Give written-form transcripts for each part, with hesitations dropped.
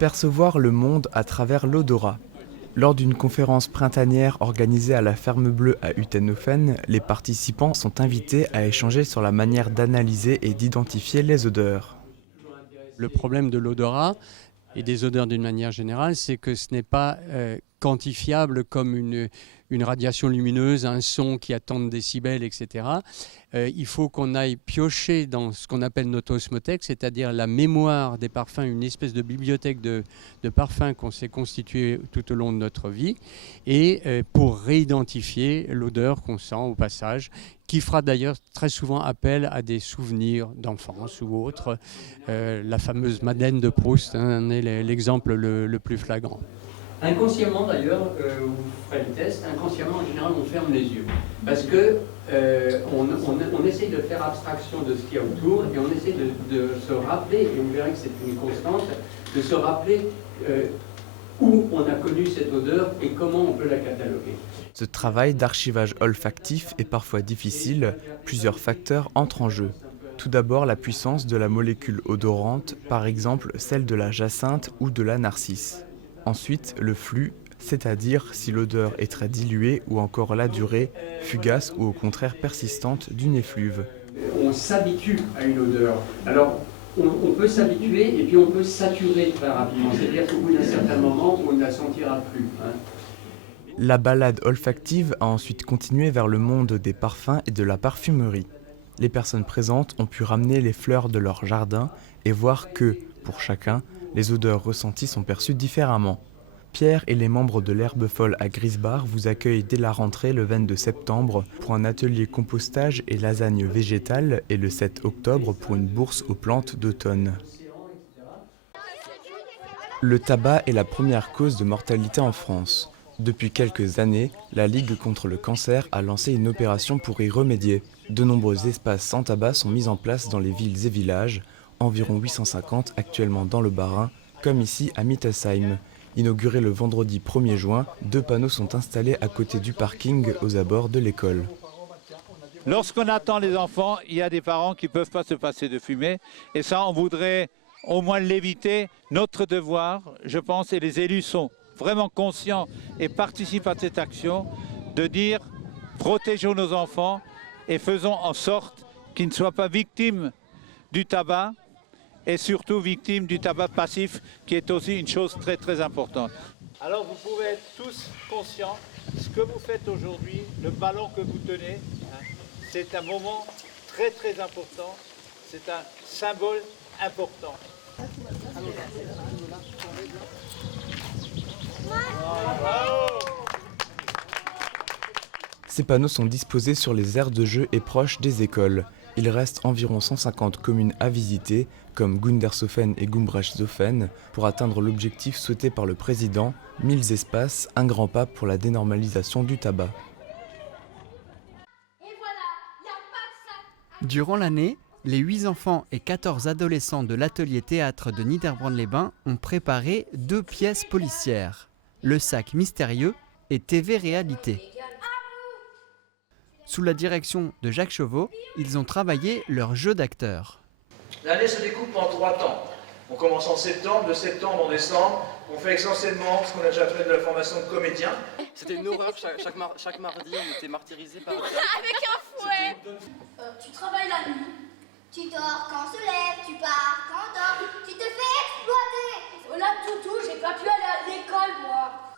Percevoir le monde à travers l'odorat. Lors d'une conférence printanière organisée à la Ferme Bleue à Utenhofen, les participants sont invités à échanger sur la manière d'analyser et d'identifier les odeurs. Le problème de l'odorat et des odeurs d'une manière générale, c'est que ce n'est pas quantifiable comme une radiation lumineuse, un son qui a tant de décibels, etc. Il faut qu'on aille piocher dans ce qu'on appelle notre osmothèque, c'est-à-dire la mémoire des parfums, une espèce de bibliothèque de parfums qu'on s'est constituée tout au long de notre vie, et pour réidentifier l'odeur qu'on sent au passage, qui fera d'ailleurs très souvent appel à des souvenirs d'enfance ou autres. La fameuse Madeleine de Proust en est l'exemple le plus flagrant. Inconsciemment d'ailleurs, vous ferez le test, inconsciemment en général on ferme les yeux. Parce que on essaye de faire abstraction de ce qu'il y a autour et on essaye de se rappeler, et vous verrez que c'est une constante, de se rappeler où on a connu cette odeur et comment on peut la cataloguer. Ce travail d'archivage olfactif est parfois difficile, plusieurs facteurs entrent en jeu. Tout d'abord la puissance de la molécule odorante, par exemple celle de la jacinthe ou de la narcisse. Ensuite, le flux, c'est-à-dire si l'odeur est très diluée ou encore la durée, fugace ou au contraire persistante d'une effluve. On s'habitue à une odeur. Alors, on peut s'habituer et puis on peut saturer très rapidement. C'est-à-dire qu'au bout d'un certain moment, on ne la sentira plus. La balade olfactive a ensuite continué vers le monde des parfums et de la parfumerie. Les personnes présentes ont pu ramener les fleurs de leur jardin et voir que, pour chacun, les odeurs ressenties sont perçues différemment. Pierre et les membres de l'Herbe Folle à Grisbach vous accueillent dès la rentrée le 22 septembre pour un atelier compostage et lasagne végétale et le 7 octobre pour une bourse aux plantes d'automne. Le tabac est la première cause de mortalité en France. Depuis quelques années, la Ligue contre le cancer a lancé une opération pour y remédier. De nombreux espaces sans tabac sont mis en place dans les villes et villages, environ 850 actuellement dans le Bas-Rhin, comme ici à Mittelsheim. Inauguré le vendredi 1er juin, 2 panneaux sont installés à côté du parking aux abords de l'école. Lorsqu'on attend les enfants, il y a des parents qui ne peuvent pas se passer de fumer. Et ça, on voudrait au moins l'éviter. Notre devoir, je pense, et les élus sont vraiment conscients et participent à cette action, de dire protégeons nos enfants et faisons en sorte qu'ils ne soient pas victimes du tabac et surtout victimes du tabac passif qui est aussi une chose très très importante. Alors vous pouvez être tous conscients, ce que vous faites aujourd'hui, le ballon que vous tenez, c'est un moment très très important, c'est un symbole important. Ces panneaux sont disposés sur les aires de jeu et proches des écoles. Il reste environ 150 communes à visiter, comme Gundershofen et Gumbrechtshofen, pour atteindre l'objectif souhaité par le président, 1000 espaces, un grand pas pour la dénormalisation du tabac. Durant l'année, les 8 enfants et 14 adolescents de l'atelier théâtre de Niederbronn-les-Bains ont préparé 2 pièces policières, Le sac mystérieux et TV Réalité. Sous la direction de Jacques Chauveau, ils ont travaillé leur jeu d'acteur. L'année se découpe en 3 temps. On commence en septembre, de septembre en décembre. On fait essentiellement ce qu'on a déjà fait de la formation de comédien. C'était une horreur, chaque mardi on était martyrisés par... Avec un fouet. Tu travailles la nuit, tu dors quand on se lève, tu pars quand on dort, tu te fais exploiter. Oh là toutou, j'ai pas pu aller à l'école moi.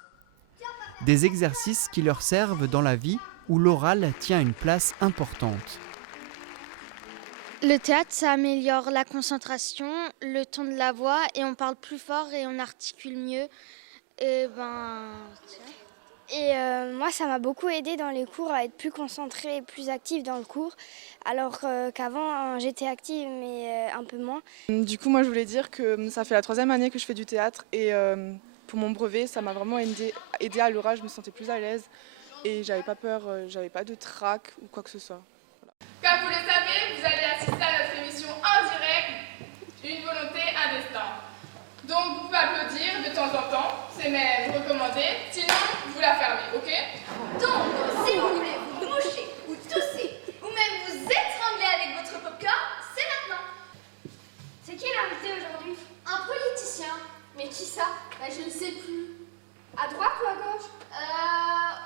Des exercices qui leur servent dans la vie où l'oral tient une place importante. Le théâtre, ça améliore la concentration, le ton de la voix et on parle plus fort et on articule mieux. Moi, ça m'a beaucoup aidé dans les cours à être plus concentrée et plus active dans le cours, alors qu'avant, j'étais active mais un peu moins. Du coup, moi, je voulais dire que ça fait la 3e année que je fais du théâtre et pour mon brevet, ça m'a vraiment aidé à l'oral, je me sentais plus à l'aise et j'avais pas peur, j'avais pas de trac ou quoi que ce soit. Comme vous le savez, vous allez assister à notre émission en direct, Une volonté, un destin. Donc vous pouvez applaudir de temps en temps, c'est même recommandé, sinon vous la fermez, ok? Donc, si vous voulez vous moucher ou tousser ou même vous étrangler avec votre popcorn, c'est maintenant. C'est qui l'invité aujourd'hui? Un politicien. Mais qui ça? Bah, je ne sais plus. À droite ou à gauche?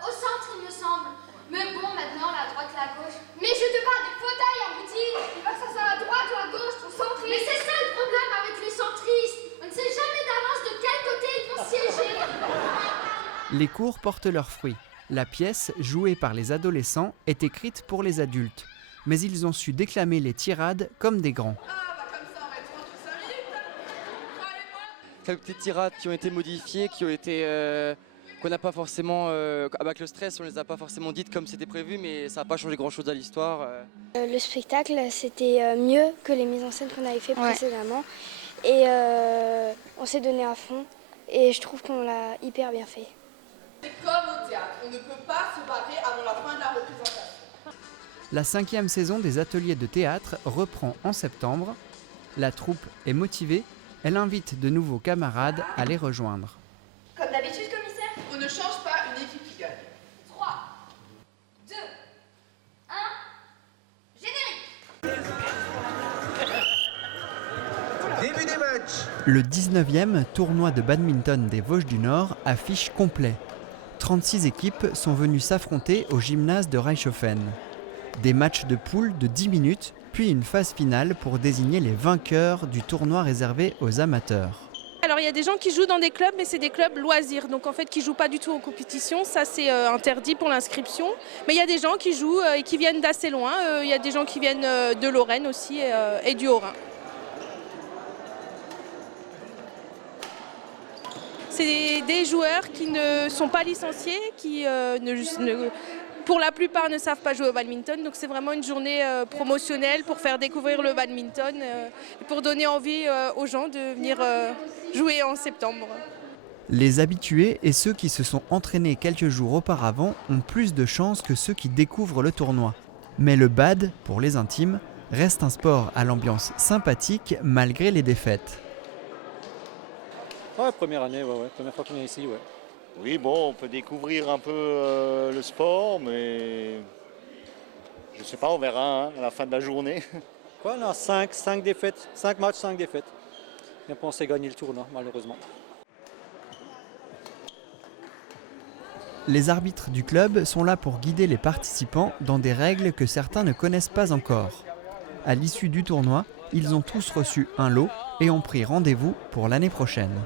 Au centre, il me semble. Mais bon, maintenant, la droite, la gauche. Mais je te parle des fauteuils en boutique. Tu vois que ça soit à droite ou à gauche, ton centriste. Mais c'est ça le problème avec les centristes. On ne sait jamais d'avance de quel côté ils vont siéger. Les cours portent leurs fruits. La pièce, jouée par les adolescents, est écrite pour les adultes. Mais ils ont su déclamer les tirades comme des grands. Quelques petites tirades qui ont été modifiées, qui ont été qu'on n'a pas forcément, avec le stress, on les a pas forcément dites comme c'était prévu, mais ça n'a pas changé grand-chose à l'histoire. Le spectacle, c'était mieux que les mises en scène qu'on avait fait précédemment. Et on s'est donné à fond. Et je trouve qu'on l'a hyper bien fait. C'est comme au théâtre, on ne peut pas se barrer avant la fin de la représentation. La 5e saison des ateliers de théâtre reprend en septembre. La troupe est motivée. Elle invite de nouveaux camarades à les rejoindre. Comme d'habitude, commissaire? On ne change pas une équipe qui gagne. 3, 2, 1, générique! Début des matchs. Le 19e tournoi de badminton des Vosges du Nord affiche complet. 36 équipes sont venues s'affronter au gymnase de Reichshofen. Des matchs de poule de 10 minutes, puis une phase finale pour désigner les vainqueurs du tournoi réservé aux amateurs. Alors il y a des gens qui jouent dans des clubs, mais c'est des clubs loisirs, donc en fait qui ne jouent pas du tout en compétition, ça c'est interdit pour l'inscription. Mais il y a des gens qui jouent et qui viennent d'assez loin, il y a des gens qui viennent de Lorraine aussi et du Haut-Rhin. C'est des joueurs qui ne sont pas licenciés, qui pour la plupart ne savent pas jouer au badminton, donc c'est vraiment une journée promotionnelle pour faire découvrir le badminton et pour donner envie aux gens de venir jouer en septembre. Les habitués et ceux qui se sont entraînés quelques jours auparavant ont plus de chances que ceux qui découvrent le tournoi. Mais le bad, pour les intimes, reste un sport à l'ambiance sympathique malgré les défaites. Ouais, première année, première fois qu'on est ici, ouais. Oui, bon, on peut découvrir un peu le sport, mais je sais pas, on verra à la fin de la journée. Quoi, on a 5 défaites, 5 matchs, 5 défaites. Et après on s'est gagné le tournoi, malheureusement. Les arbitres du club sont là pour guider les participants dans des règles que certains ne connaissent pas encore. À l'issue du tournoi, ils ont tous reçu un lot et ont pris rendez-vous pour l'année prochaine.